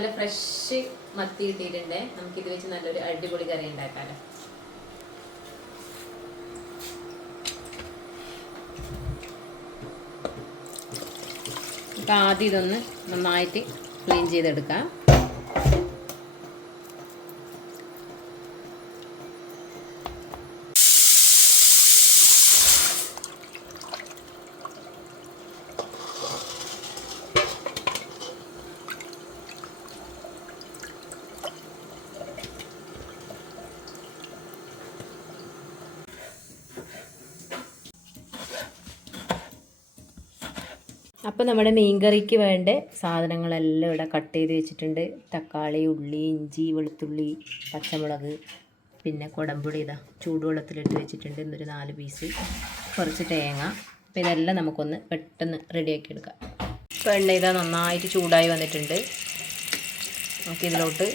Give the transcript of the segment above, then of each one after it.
നല്ല ഫ്രഷ് മത്തി കിട്ടിയിട്ടുണ്ട്. നമുക്ക് ഇത് വെച്ച് നല്ലൊരു അടിപൊളി കറി ഉണ്ടാക്കാലോ. അപ്പം ആദ്യം ഇതൊന്ന് നന്നായിട്ട് ക്ലീൻ ചെയ്തെടുക്കാം. അപ്പോൾ നമ്മുടെ മീൻകറിക്ക് വേണ്ട സാധനങ്ങളെല്ലാം ഇവിടെ കട്ട് ചെയ്ത് വെച്ചിട്ടുണ്ട്. തക്കാളി ഉള്ളി ഇഞ്ചി വെളുത്തുള്ളി പച്ചമുളക് പിന്നെ കുടമ്പുളി ഇതാ ചൂടുവെള്ളത്തിലിട്ട് വെച്ചിട്ടുണ്ട്. ഇന്നൊരു നാല് പീസ്. കുറച്ച് തേങ്ങ. അപ്പോൾ ഇതെല്ലാം നമുക്കൊന്ന് പെട്ടെന്ന് റെഡിയാക്കി എടുക്കാം. ഇപ്പോൾ എണ്ണ ഇതാ നന്നായിട്ട് ചൂടായി വന്നിട്ടുണ്ട്. നമുക്ക് ഇതിലോട്ട്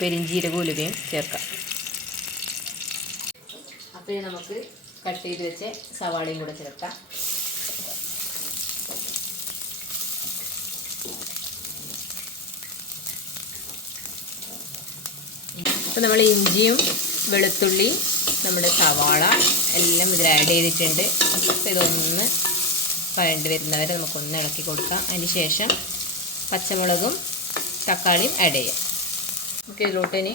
പെരിഞ്ചീരക ഉലുവയും ചേർക്കാം. അപ്പോൾ നമുക്ക് കട്ട് ചെയ്ത് വെച്ച് സവാളയും കൂടെ ചേർക്കാം. അപ്പോൾ നമ്മൾ ഇഞ്ചിയും വെളുത്തുള്ളി നമ്മുടെ സവാള എല്ലാം ഇതിൽ ആഡ് ചെയ്തിട്ടുണ്ട്. അപ്പോൾ ഇതൊന്ന് വഴണ്ട് വരുന്നവരെ നമുക്കൊന്ന് ഇളക്കി കൊടുക്കാം. അതിന് ശേഷം പച്ചമുളകും തക്കാളിയും ആഡ് ചെയ്യാം. നമുക്ക് ഇതിലോട്ട് ഇനി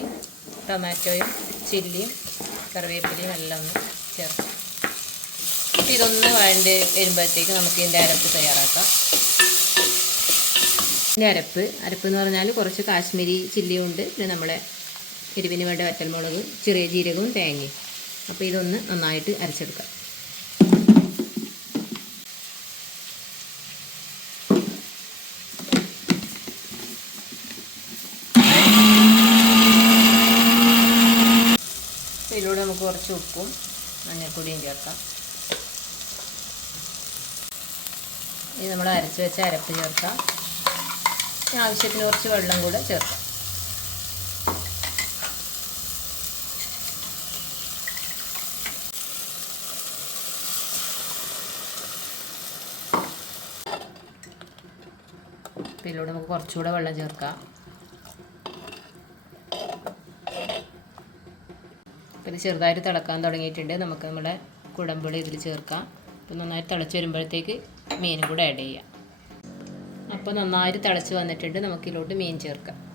ടൊമാറ്റോയും ചില്ലിയും കറിവേപ്പിലയും എല്ലാം ഒന്ന് ചേർക്കാം. അപ്പോൾ ഇതൊന്ന് വഴണ്ട് വരുമ്പോഴത്തേക്ക് നമുക്ക് ഇതിന്റെ അരപ്പ് തയ്യാറാക്കാം. ഇതിന്റെ അരപ്പ് അരപ്പ് എന്ന് പറഞ്ഞാൽ കുറച്ച് കാശ്മീരി ചില്ലിയും ഉണ്ട്. പിന്നെ നമ്മളെ എരിവിന് വേണ്ട വറ്റൽമുളക് ചെറിയ ജീരകവും തേങ്ങയും. അപ്പോൾ ഇതൊന്ന് നന്നായിട്ട് അരച്ചെടുക്കാം. ഇതിലൂടെ നമുക്ക് കുറച്ച് ഉപ്പും മഞ്ഞൾപ്പൊടിയും ചേർക്കാം. ഇത് നമ്മൾ അരച്ച് വെച്ച അരപ്പ് ചേർക്കാം. ആവശ്യത്തിന് കുറച്ച് വെള്ളം കൂടെ ചേർക്കാം. ഇതിലൂടെ നമുക്ക് കുറച്ചുകൂടെ വെള്ളം ചേർക്കാം. അപ്പോൾ ഇത് ചെറുതായിട്ട് തിളക്കാൻ തുടങ്ങിയിട്ടുണ്ട്. നമുക്ക് നമ്മുടെ കുടമ്പുളി ഇതിൽ ചേർക്കാം. അപ്പോൾ നന്നായിട്ട് തിളച്ച് വരുമ്പോഴത്തേക്ക് മീനും കൂടെ ആഡ് ചെയ്യാം. അപ്പോൾ നന്നായിട്ട് തിളച്ച് വന്നിട്ടുണ്ട്. നമുക്ക് ഇതിലോട്ട് മീൻ ചേർക്കാം.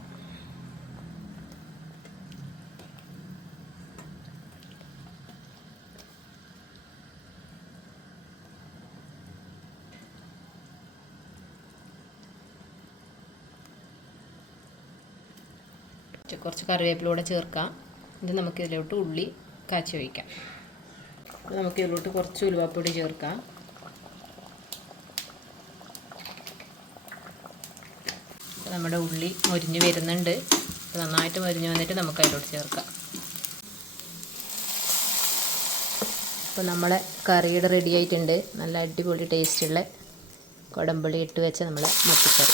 കുറച്ച് കറിവേപ്പിലൂടെ ചേർക്കാം. ഇത് നമുക്ക് ഇതിലോട്ട് ഉള്ളി കാച്ചി വയ്ക്കാം അപ്പോൾ നമുക്ക് ഇതിലോട്ട് കുറച്ച് ഉലുവാപ്പൊടി ചേർക്കാം. നമ്മുടെ ഉള്ളി മൊരിഞ്ഞ് വരുന്നുണ്ട്. നന്നായിട്ട് മൊരിഞ്ഞ് വന്നിട്ട് നമുക്ക് അതിലോട്ട് ചേർക്കാം. അപ്പോൾ നമ്മളെ കറിയുടെ റെഡി ആയിട്ടുണ്ട്. നല്ല അടിപൊളി ടേസ്റ്റുള്ള കുടമ്പുള്ളി ഇട്ട് വെച്ച നമ്മളെ മത്തിക്കറി.